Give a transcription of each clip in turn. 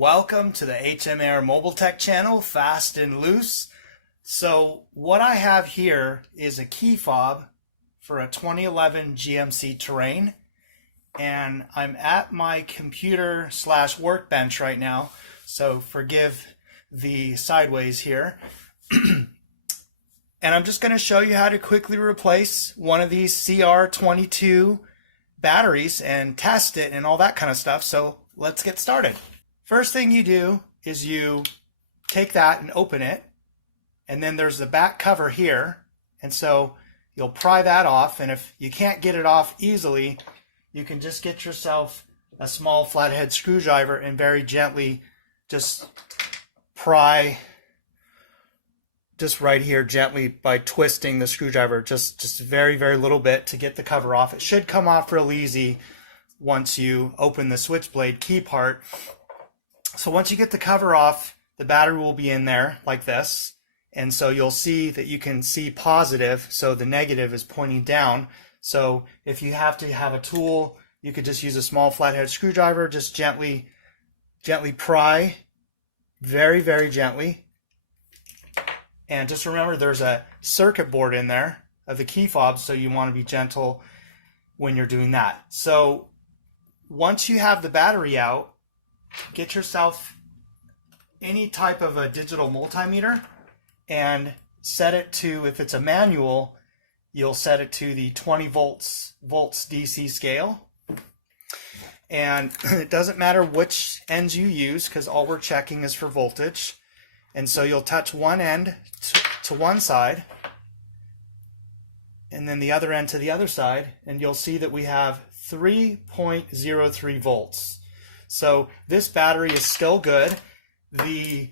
Welcome to the HMAR Mobile Tech channel, Fast and Loose. So what I have here is a key fob for a 2011 GMC Terrain, and I'm at my computer / workbench right now, so forgive the sideways here. And I'm just going to show you how to quickly replace one of these CR2032 batteries and test it and all that kind of stuff. So let's get started. First thing you do is you take that and open it, and then there's the back cover here, and so you'll pry that off, and if you can't get it off easily, you can just get yourself a small flathead screwdriver and very gently just pry just right here gently by twisting the screwdriver just very little bit to get the cover off. It should come off real easy once you open the switchblade key part. So once you get the cover off, the battery will be in there like this, and so you'll see that you can see positive, so the negative is pointing down. So if you have to have a tool, you could just use a small flathead screwdriver, just gently pry, very gently. And just remember there's a circuit board in there of the key fob, so you want to be gentle when you're doing that. So once you have the battery out, get yourself any type of a digital multimeter and set it to, if it's a manual, you'll set it to the 20 volts DC scale. And it doesn't matter which ends you use, because all we're checking is for voltage. And so you'll touch one end to one side and then the other end to the other side, and you'll see that we have 3.03 volts. So this battery is still good. The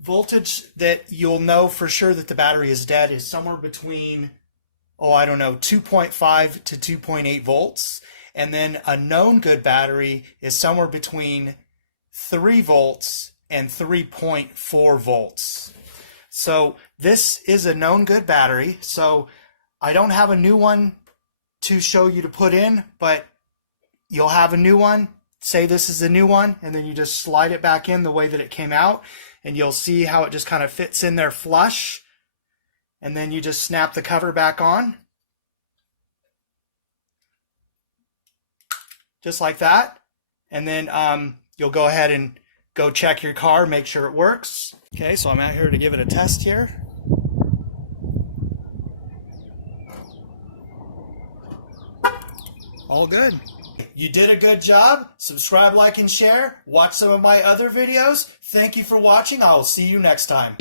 voltage that you'll know for sure that the battery is dead is somewhere between, 2.5 to 2.8 volts. And then a known good battery is somewhere between 3 volts and 3.4 volts. So this is a known good battery. So I don't have a new one to show you to put in, but you'll have a new one. Say this is a new one, and then you just slide it back in the way that it came out, and you'll see how it just kind of fits in there flush. And then you just snap the cover back on, just like that. And then you'll go ahead and go check your car, make sure it works. Okay, so I'm out here to give it a test here. All good. You did a good job. Subscribe, like, and share. Watch some of my other videos. Thank you for watching. I will see you next time.